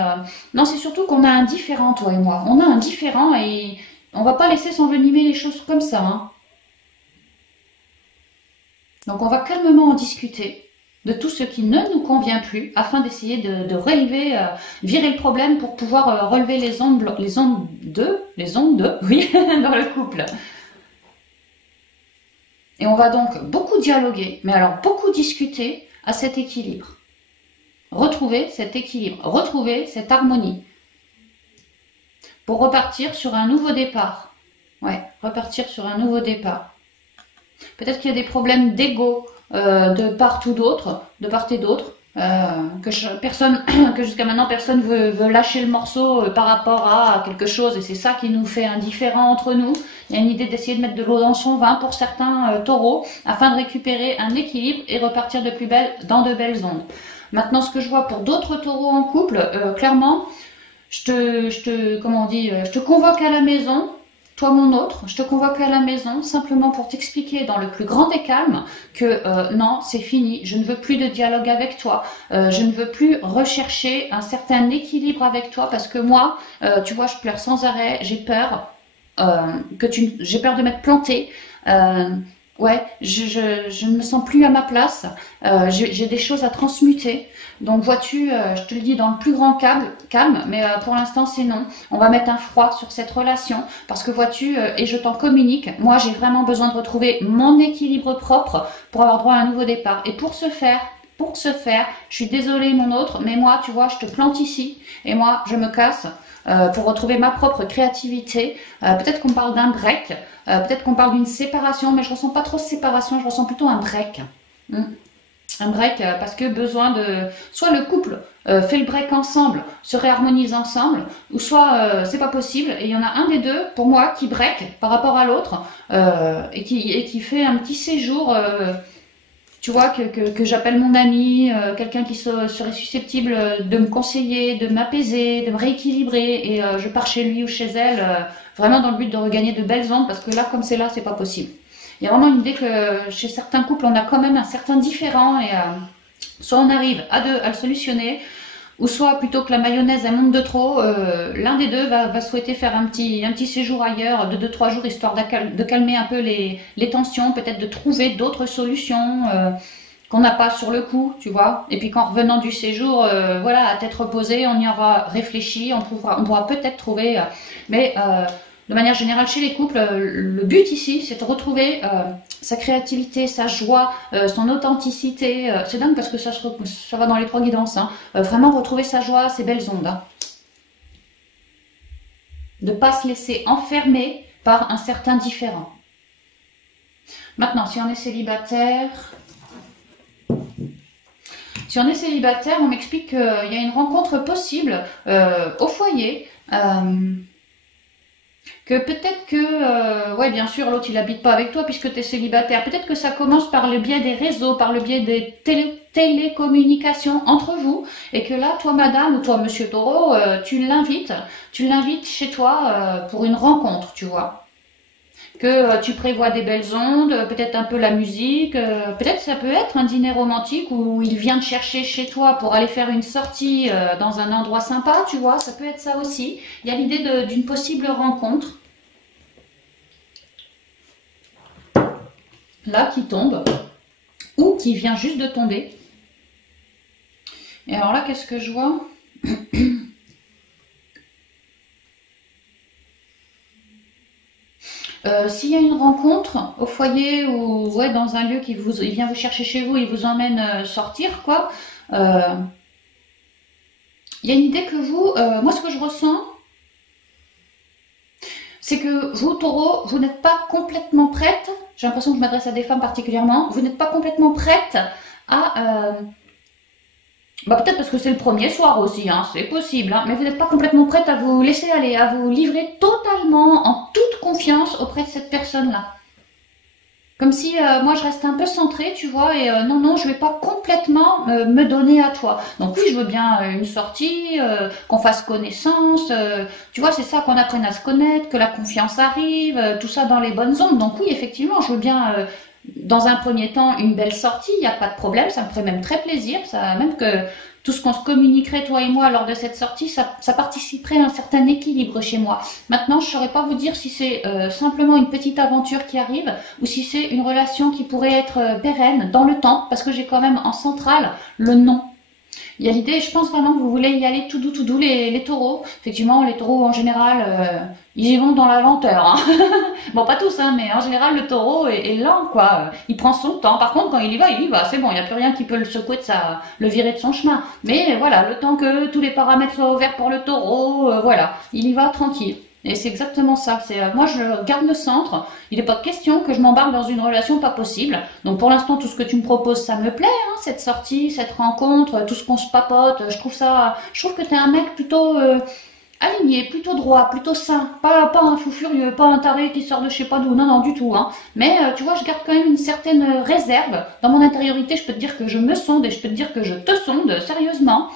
non, c'est surtout qu'on a un différent, toi et moi. On a un différent et on va pas laisser s'envenimer les choses comme ça. Hein. Donc on va calmement en discuter de tout ce qui ne nous convient plus, afin d'essayer de relever, virer le problème pour pouvoir relever les ondes de, oui, dans le couple. Et on va donc beaucoup dialoguer, mais alors beaucoup discuter à cet équilibre. Retrouver cet équilibre, retrouver cette harmonie. Pour repartir sur un nouveau départ. Ouais, repartir sur un nouveau départ. Peut-être qu'il y a des problèmes d'ego de part et d'autre, que jusqu'à maintenant personne veut lâcher le morceau par rapport à quelque chose, et c'est ça qui nous fait indifférent entre nous. Il y a une idée d'essayer de mettre de l'eau dans son vin pour certains taureaux, afin de récupérer un équilibre et repartir de plus belle dans de belles ondes. Maintenant, ce que je vois pour d'autres taureaux en couple, clairement, je te convoque à la maison. Toi, mon autre, je te convoque à la maison simplement pour t'expliquer dans le plus grand des calmes que non, c'est fini, je ne veux plus de dialogue avec toi, je ne veux plus rechercher un certain équilibre avec toi parce que moi, tu vois, je pleure sans arrêt, j'ai peur, j'ai peur de m'être plantée. Ouais, je ne me sens plus à ma place, j'ai des choses à transmuter. Donc vois-tu, je te le dis dans le plus grand calme, mais pour l'instant c'est non. On va mettre un froid sur cette relation parce que vois-tu, et je t'en communique, moi j'ai vraiment besoin de retrouver mon équilibre propre pour avoir droit à un nouveau départ. Et pour ce faire, je suis désolée mon autre, mais moi tu vois, je te plante ici et moi je me casse. Pour retrouver ma propre créativité. Peut-être qu'on parle d'un break, peut-être qu'on parle d'une séparation, mais je ressens pas trop de séparation, je ressens plutôt un break. un break parce que besoin de soit le couple fait le break ensemble, se réharmonise ensemble, ou soit c'est pas possible et il y en a un des deux pour moi qui break par rapport à l'autre et qui fait un petit séjour tu vois que j'appelle mon ami, quelqu'un qui serait susceptible de me conseiller, de m'apaiser, de me rééquilibrer et je pars chez lui ou chez elle vraiment dans le but de regagner de belles ondes parce que là comme c'est là c'est pas possible. Il y a vraiment une idée que chez certains couples, on a quand même un certain différent et soit on arrive à deux à le solutionner, ou soit plutôt que la mayonnaise elle monte de trop, l'un des deux va souhaiter faire un petit séjour ailleurs de 2-3 jours histoire de calmer un peu les tensions, peut-être de trouver d'autres solutions qu'on n'a pas sur le coup, tu vois. Et puis qu'en revenant du séjour, voilà, à tête reposée, on y aura réfléchi, on pourra peut-être trouver, mais de manière générale, chez les couples, le but ici, c'est de retrouver sa créativité, sa joie, son authenticité. C'est dingue parce que ça va dans les trois guidances. Hein. Vraiment retrouver sa joie, ses belles ondes. Hein. De ne pas se laisser enfermer par un certain différent. Maintenant, si on est célibataire... Si on est célibataire, on m'explique qu'il y a une rencontre possible au foyer. Que peut-être que, ouais bien sûr, l'autre il habite pas avec toi puisque tu es célibataire. Peut-être que ça commence par le biais des réseaux, par le biais des télécommunications entre vous. Et que là, toi madame ou toi monsieur taureau, tu l'invites chez toi pour une rencontre, tu vois. Que tu prévois des belles ondes, peut-être un peu la musique, peut-être ça peut être un dîner romantique où il vient te chercher chez toi pour aller faire une sortie dans un endroit sympa, tu vois, ça peut être ça aussi. Il y a l'idée d'une possible rencontre, là, qui tombe, ou qui vient juste de tomber. Et alors là, qu'est-ce que je vois ? S'il y a une rencontre au foyer ou ouais, dans un lieu il vient vous chercher chez vous, il vous emmène sortir, quoi. Il y a une idée que vous, moi ce que je ressens, c'est que vous, taureau, vous n'êtes pas complètement prête, j'ai l'impression que je m'adresse à des femmes particulièrement, vous n'êtes pas complètement prête à... bah peut-être parce que c'est le premier soir aussi, hein, c'est possible, hein, mais vous n'êtes pas complètement prête à vous laisser aller, à vous livrer totalement en toute confiance auprès de cette personne-là. Comme si moi je reste un peu centrée, tu vois, et non, je vais pas complètement me donner à toi. Donc oui, je veux bien une sortie, qu'on fasse connaissance, tu vois, c'est ça, qu'on apprenne à se connaître, que la confiance arrive, tout ça dans les bonnes ondes. Donc oui, effectivement, je veux bien, dans un premier temps, une belle sortie, il n'y a pas de problème, ça me ferait même très plaisir, ça, même que tout ce qu'on se communiquerait, toi et moi, lors de cette sortie, ça participerait à un certain équilibre chez moi. Maintenant, je ne saurais pas vous dire si c'est simplement une petite aventure qui arrive ou si c'est une relation qui pourrait être pérenne dans le temps, parce que j'ai quand même en centrale le non. Il y a l'idée, je pense vraiment que vous voulez y aller tout doux, les taureaux. Effectivement, les taureaux, en général, ils y vont dans la lenteur. Hein. Bon, pas tous, hein, mais en général, le taureau est lent, quoi. Il prend son temps. Par contre, quand il y va, c'est bon. Il n'y a plus rien qui peut le secouer le virer de son chemin. Mais voilà, le temps que tous les paramètres soient ouverts pour le taureau, voilà, il y va tranquille. Et c'est exactement ça. Moi, je garde le centre. Il n'est pas de question que je m'embarque dans une relation pas possible. Donc, pour l'instant, tout ce que tu me proposes, ça me plaît. Hein, cette sortie, cette rencontre, tout ce qu'on se papote. Je trouve que tu es un mec plutôt aligné, plutôt droit, plutôt sain. Pas un fou furieux, pas un taré qui sort de je sais pas d'où. Non, du tout. Hein. Mais tu vois, je garde quand même une certaine réserve. Dans mon intériorité, je peux te dire que je me sonde et je peux te dire que je te sonde sérieusement.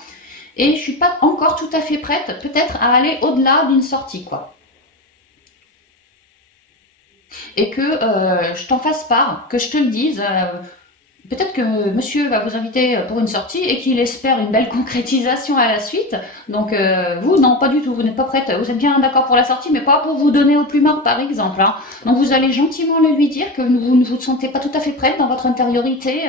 Et je suis pas encore tout à fait prête, peut-être, à aller au-delà d'une sortie, quoi. Et que je t'en fasse part, que je te le dise. Peut-être que monsieur va vous inviter pour une sortie et qu'il espère une belle concrétisation à la suite. Donc vous, non, pas du tout, vous n'êtes pas prête. Vous êtes bien d'accord pour la sortie, mais pas pour vous donner au plumard, par exemple. Hein. Donc vous allez gentiment le lui dire que vous ne vous sentez pas tout à fait prête dans votre intériorité.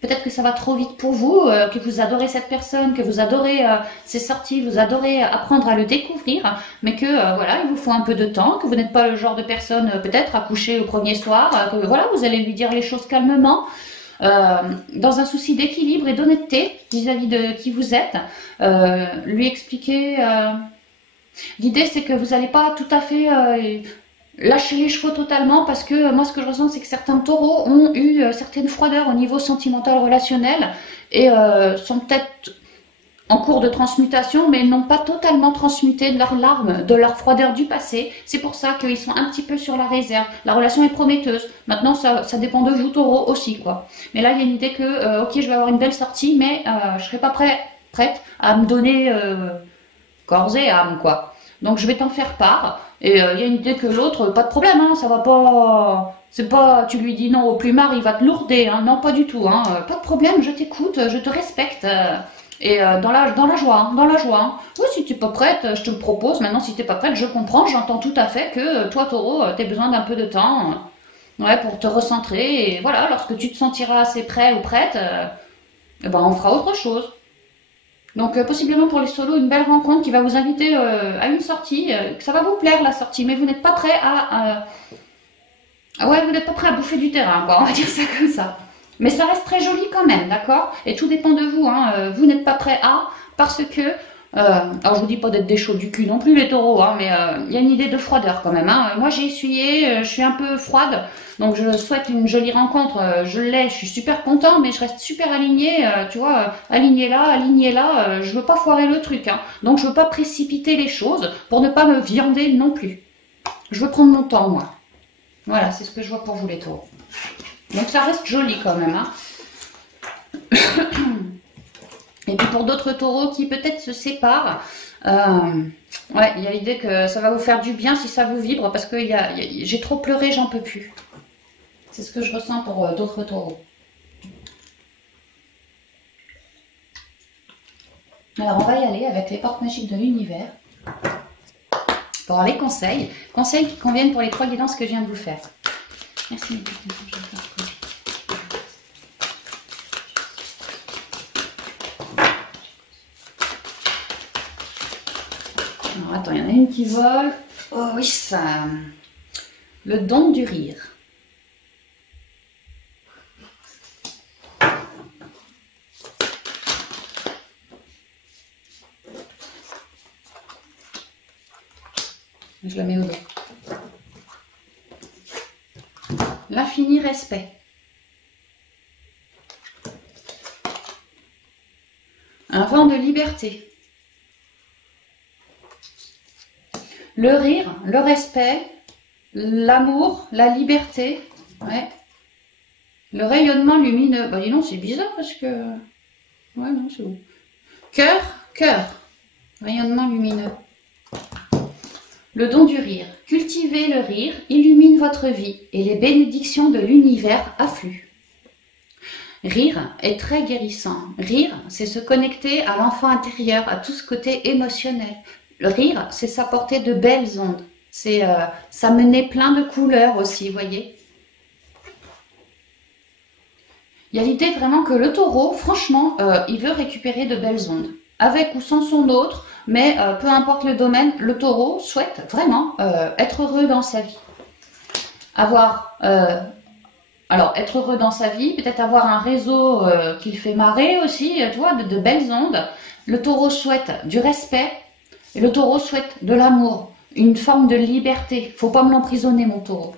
Peut-être que ça va trop vite pour vous, que vous adorez cette personne, que vous adorez ses sorties, vous adorez apprendre à le découvrir, mais que voilà, il vous faut un peu de temps, que vous n'êtes pas le genre de personne peut-être à coucher au premier soir, que voilà, vous allez lui dire les choses calmement, dans un souci d'équilibre et d'honnêteté vis-à-vis de qui vous êtes, lui expliquer. L'idée c'est que vous n'allez pas tout à fait lâcher les chevaux totalement parce que moi ce que je ressens c'est que certains taureaux ont eu certaines froideurs au niveau sentimental relationnel et sont peut-être en cours de transmutation mais n'ont pas totalement transmuté de leurs larmes, de leur froideur du passé. C'est pour ça qu'ils sont un petit peu sur la réserve. La relation est prometteuse. Maintenant ça dépend de vous taureaux aussi quoi. Mais là il y a une idée que ok je vais avoir une belle sortie mais je serai pas prête à me donner corps et âme quoi. Donc je vais t'en faire part. Et il y a une idée que l'autre, pas de problème, hein, ça va pas. C'est pas, tu lui dis non au plumard, il va te lourder, hein, non pas du tout, hein, pas de problème, je t'écoute, je te respecte. Et dans la joie, hein, dans la joie. Hein. Oui, si tu n'es pas prête, je te le propose. Maintenant, si tu n'es pas prête, je comprends, j'entends tout à fait que toi, taureau, tu as besoin d'un peu de temps ouais, pour te recentrer. Et voilà, lorsque tu te sentiras assez prêt ou prête, eh ben, on fera autre chose. Donc possiblement pour les solos, une belle rencontre qui va vous inviter à une sortie, que ça va vous plaire la sortie, mais vous n'êtes pas prêt ouais, vous n'êtes pas prêt à bouffer du terrain, quoi, on va dire ça comme ça. Mais ça reste très joli quand même, d'accord? Et tout dépend de vous, hein. Vous n'êtes pas prêt à, parce que alors je vous dis pas d'être des chauds du cul non plus les taureaux, hein, mais il y a une idée de froideur quand même. Hein. Moi j'ai essuyé, je suis un peu froide, donc je souhaite une jolie rencontre. Je l'ai, je suis super content, mais je reste super alignée, tu vois, alignée là, je veux pas foirer le truc. Hein. Donc je veux pas précipiter les choses pour ne pas me viander non plus. Je veux prendre mon temps moi. Voilà, c'est ce que je vois pour vous les taureaux. Donc ça reste joli quand même. Hein. Et puis pour d'autres taureaux qui peut-être se séparent, ouais, il y a l'idée que ça va vous faire du bien si ça vous vibre parce que j'ai trop pleuré, j'en peux plus. C'est ce que je ressens pour d'autres taureaux. Alors on va y aller avec les portes magiques de l'univers pour les conseils. Conseils qui conviennent pour les 3 guidances que je viens de vous faire. Merci. Alors, attends, il y en a une qui vole. Oh oui, ça. Le don du rire. Je la mets au dos. L'infini respect. Un vent de liberté. Le rire, le respect, l'amour, la liberté, ouais. Le rayonnement lumineux. Bah dis non, c'est bizarre parce que... Ouais, non, c'est bon. Cœur, cœur. Rayonnement lumineux. Le don du rire. Cultivez le rire, illumine votre vie et les bénédictions de l'univers affluent. Rire est très guérissant. Rire, c'est se connecter à l'enfant intérieur, à tout ce côté émotionnel. Le rire, c'est s'apporter de belles ondes. C'est s'amener plein de couleurs aussi, vous voyez. Il y a l'idée vraiment que le taureau, franchement, il veut récupérer de belles ondes. Avec ou sans son autre, mais peu importe le domaine, le taureau souhaite vraiment être heureux dans sa vie. Alors, être heureux dans sa vie, peut-être avoir un réseau qui le fait marrer aussi, tu vois, de belles ondes. Le taureau souhaite du respect. Et le taureau souhaite de l'amour, une forme de liberté. Faut pas me l'emprisonner, mon taureau.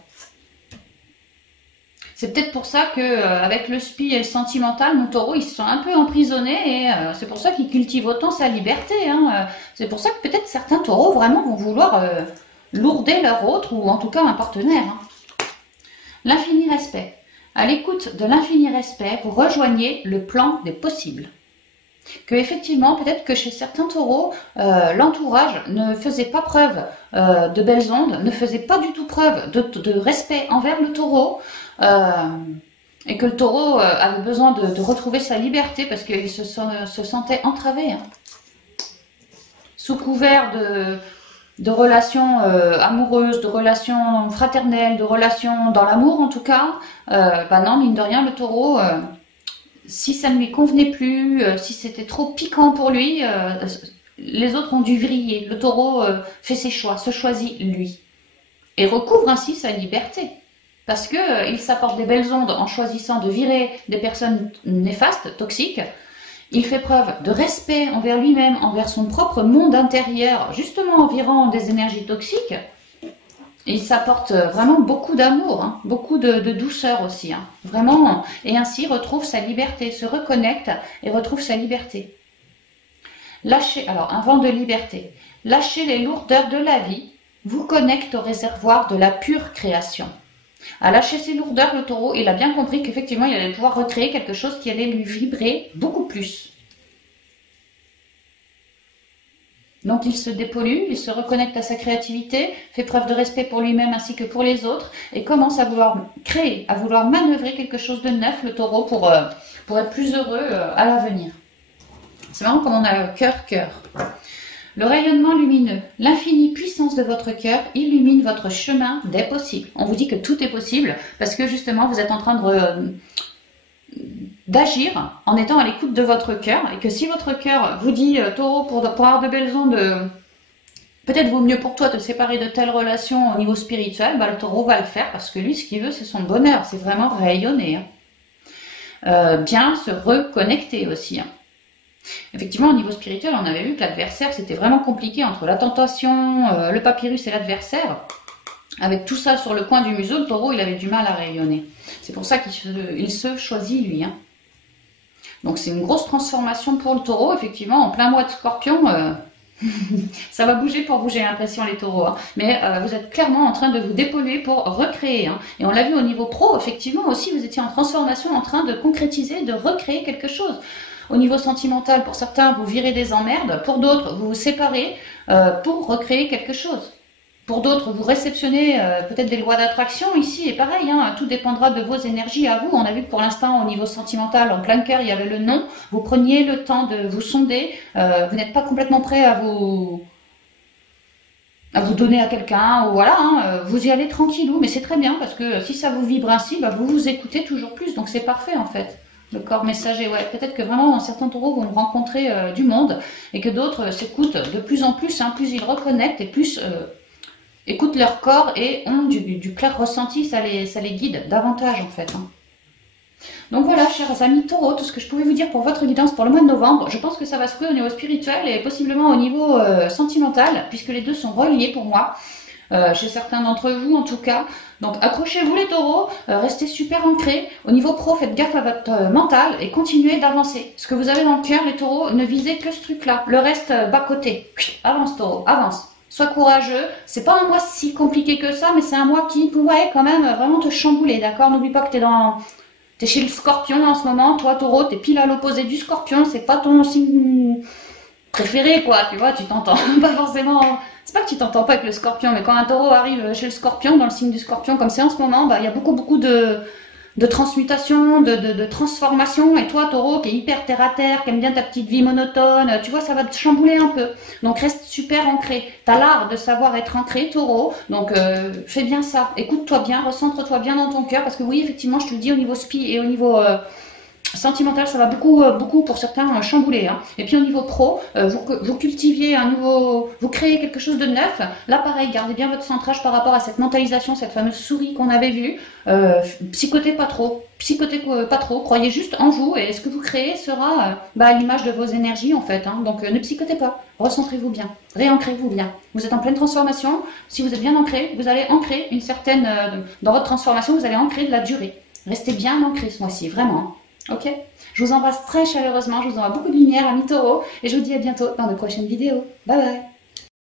C'est peut-être pour ça que avec le spi et le sentimental, mon taureau, il se sent un peu emprisonné et c'est pour ça qu'il cultive autant sa liberté. Hein. C'est pour ça que peut-être certains taureaux vraiment vont vouloir lourder leur autre ou en tout cas un partenaire. Hein. L'infini respect. À l'écoute de l'infini respect, vous rejoignez le plan des possibles. Que effectivement, peut-être que chez certains taureaux, l'entourage ne faisait pas preuve de belles ondes, ne faisait pas du tout preuve de respect envers le taureau, et que le taureau avait besoin de retrouver sa liberté parce qu'il se sentait entravé. Hein. Sous couvert de relations amoureuses, de relations fraternelles, de relations dans l'amour en tout cas, bah non, mine de rien, le taureau... si ça ne lui convenait plus, si c'était trop piquant pour lui, les autres ont dû vriller. Le taureau fait ses choix, se choisit lui. Et recouvre ainsi sa liberté. Parce qu'il s'apporte des belles ondes en choisissant de virer des personnes néfastes, toxiques. Il fait preuve de respect envers lui-même, envers son propre monde intérieur, justement en virant des énergies toxiques. Et il s'apporte vraiment beaucoup d'amour, hein, beaucoup de douceur aussi, hein, vraiment. Et ainsi retrouve sa liberté, se reconnecte et retrouve sa liberté. Lâchez, alors un vent de liberté. Lâchez les lourdeurs de la vie, vous connecte au réservoir de la pure création. À lâcher ses lourdeurs, le taureau, il a bien compris qu'effectivement, il allait pouvoir recréer quelque chose qui allait lui vibrer beaucoup plus. Donc il se dépollue, il se reconnecte à sa créativité, fait preuve de respect pour lui-même ainsi que pour les autres et commence à vouloir créer, à vouloir manœuvrer quelque chose de neuf, le taureau, pour être plus heureux à l'avenir. C'est marrant comme on a le cœur. Le rayonnement lumineux, l'infinie puissance de votre cœur illumine votre chemin des possibles. On vous dit que tout est possible parce que justement vous êtes en train d'agir en étant à l'écoute de votre cœur et que si votre cœur vous dit taureau, pour avoir de belles ondes, peut-être vaut mieux pour toi de te séparer de telle relation au niveau spirituel, bah, le taureau va le faire parce que lui ce qu'il veut c'est son bonheur, c'est vraiment rayonner. Hein. Bien se reconnecter aussi. Hein. Effectivement, au niveau spirituel, on avait vu que l'adversaire, c'était vraiment compliqué entre la tentation, le papyrus et l'adversaire. Avec tout ça sur le coin du museau, le taureau, il avait du mal à rayonner. C'est pour ça qu'il se choisit, lui. Hein. Donc, c'est une grosse transformation pour le taureau. Effectivement, en plein mois de scorpion, ça va bouger pour vous, j'ai l'impression, les taureaux. Hein. Mais vous êtes clairement en train de vous dépolluer pour recréer. Hein. Et on l'a vu au niveau pro, effectivement, aussi, vous étiez en transformation, en train de concrétiser, de recréer quelque chose. Au niveau sentimental, pour certains, vous virez des emmerdes. Pour d'autres, vous vous séparez pour recréer quelque chose. Pour d'autres, vous réceptionnez peut-être des lois d'attraction ici. Et pareil, hein, tout dépendra de vos énergies à vous. On a vu que pour l'instant, au niveau sentimental, en plein cœur, il y avait le non. Vous preniez le temps de vous sonder. Vous n'êtes pas complètement prêt à vous donner à quelqu'un. Voilà, hein, vous y allez tranquillou. Mais c'est très bien parce que si ça vous vibre ainsi, bah, vous vous écoutez toujours plus. Donc c'est parfait en fait. Le corps messager, ouais. Peut-être que vraiment certains taureaux vont rencontrer du monde et que d'autres s'écoutent de plus en plus, hein, plus ils reconnectent et plus écoutent leur corps et ont du clair ressenti, ça les guide davantage en fait. Hein. Donc voilà, chers amis taureaux, tout ce que je pouvais vous dire pour votre guidance pour le mois de novembre. Je pense que ça va se faire au niveau spirituel et possiblement au niveau sentimental, puisque les deux sont reliés pour moi. Chez certains d'entre vous en tout cas. Donc accrochez-vous les taureaux, restez super ancrés. Au niveau pro, faites gaffe à votre mental et continuez d'avancer. Ce que vous avez dans le cœur, les taureaux, ne visez que ce truc-là. Le reste, bas côté. Avance taureau, avance. Sois courageux. C'est pas un mois si compliqué que ça, mais c'est un mois qui pourrait quand même vraiment te chambouler, d'accord? N'oublie pas que t'es chez le scorpion en ce moment. Toi, taureau, t'es pile à l'opposé du scorpion. C'est pas ton signe préféré, quoi. Tu vois, tu t'entends pas forcément... C'est pas que tu t'entends pas avec le scorpion, mais quand un taureau arrive chez le scorpion, dans le signe du scorpion, comme c'est en ce moment, bah, il y a beaucoup de transmutation, de transformation. Et toi, taureau, qui est hyper terre-à-terre, qui aime bien ta petite vie monotone, tu vois, ça va te chambouler un peu. Donc reste super ancré. T'as l'art de savoir être ancré, taureau. Donc fais bien ça. Écoute-toi bien, recentre-toi bien dans ton cœur. Parce que oui, effectivement, je te le dis, au niveau spi et au niveau... sentimental, ça va beaucoup pour certains chambouler. Hein. Et puis au niveau pro, vous cultiviez un nouveau, vous créez quelque chose de neuf. Là, pareil, gardez bien votre centrage par rapport à cette mentalisation, cette fameuse souris qu'on avait vue. Psychotez pas trop, croyez juste en vous et ce que vous créez sera à l'image de vos énergies en fait. Hein. Donc ne psychotez pas, recentrez-vous bien, réancrez-vous bien. Vous êtes en pleine transformation. Si vous êtes bien ancré, vous allez ancrer une certaine, dans votre transformation, vous allez ancrer de la durée. Restez bien ancré ce mois-ci, vraiment. Ok, je vous embrasse très chaleureusement, je vous envoie beaucoup de lumière, amis taureaux, et je vous dis à bientôt dans de prochaines vidéos. Bye bye.